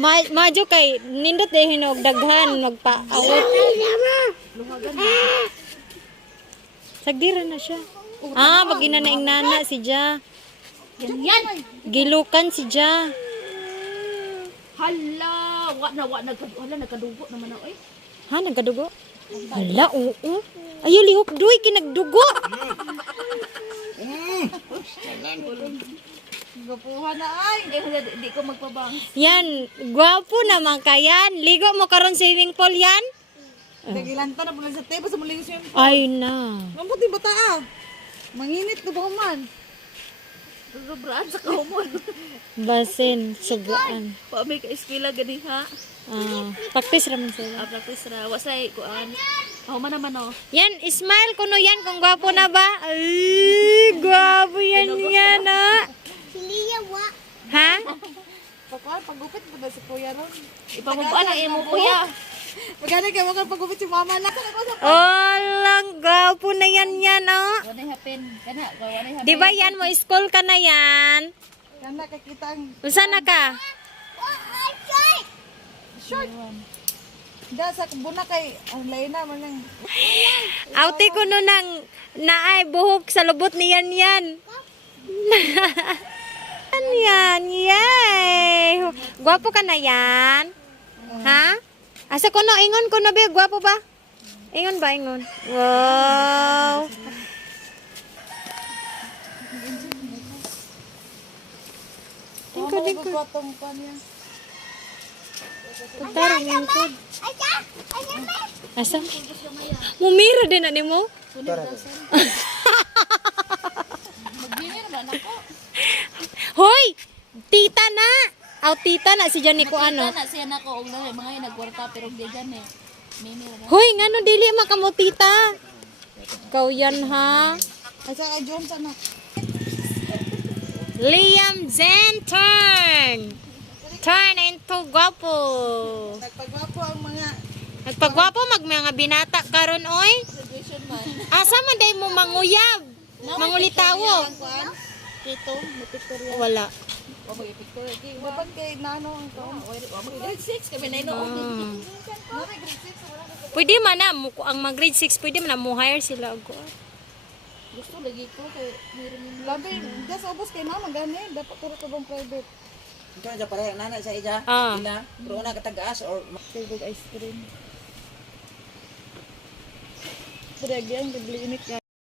Ma madyo kay nindot dai hinog daghan magpaawat. Sagdira na siya. Ah, pag ina na ing nana si Ja. Yan. Gilukan si Ja. Hala, wa na, wa na, wala, nagkadugo naman na, oy. Ha, nagkadugo? Hala, oo. Ayo lihok duy kinagdugo. Gapuhan na, ay. Hindi, ko magpabang. Yan, gwapo naman ka yan. Ligo mo karon swimming pool yan? Nagilanta na pala sa table sa muling yun. Ay na. Mabuti bata ah. Manginit na ba man? Sobraan sa kahumon. Basin, sugaan. Pa may ka-eskwela gani ha. Ah, practice raman sila. Ah, practice ra. Wasay kuan. Ako man naman oh. Yan, smile kuno yan kung gwapo na ba? Ay, gwapo yan yan ah. Ha? Pagkuhan, pagupit pa na si kuya ron. Ipamubuan ang imo kuya. Magana kayo mga pagupit si mama na. Oh, lang gwapo na yan yan ah. Wanay hapin. Kana, hapin. Di ba yan mo, school ka na yan? Kana kakita ang Unsa na ka? short. Da sa buna kay ang lain na man lang. Auti ko no nang naay buhok sa lubot ni yan yan. yan Gwapo ka na yan? Ha? Asa ko no, ingon ko na ba, gwapo ba? Ingon ba, ingon? Wow! Pa niya. Tarong yung kod. Asa? Mumira din na mo? Magbinir Aw, tita na si Johnny ko ano. Kana siya na ko og na mga yung nagkwarta pero di dyan eh. Mini ra. Hoy, ngano dili man kamo tita? Ikaw yan ha? Asa ka John sana. Liam Zen turn! Turn into gwapo. Nagpagwapo ang mga Nagpagwapo mag mga binata karon oy. Asa man day mo manguyab? Mangulitawo. Dito, may picture Wala. O mag-picture kay dapat kay nano ang taon. Grade 6 kami na ino. Pwede man na mo ang mag grade 6 pwede man na mo hire sila og Gusto lagi ko kay Labi, just ubos kay mama gani dapat turo ko bang private. Ito na pareha nana sa ija. Ah. Ila, pero una katagaas or Kay ice cream. Pero ang gagliinit ka.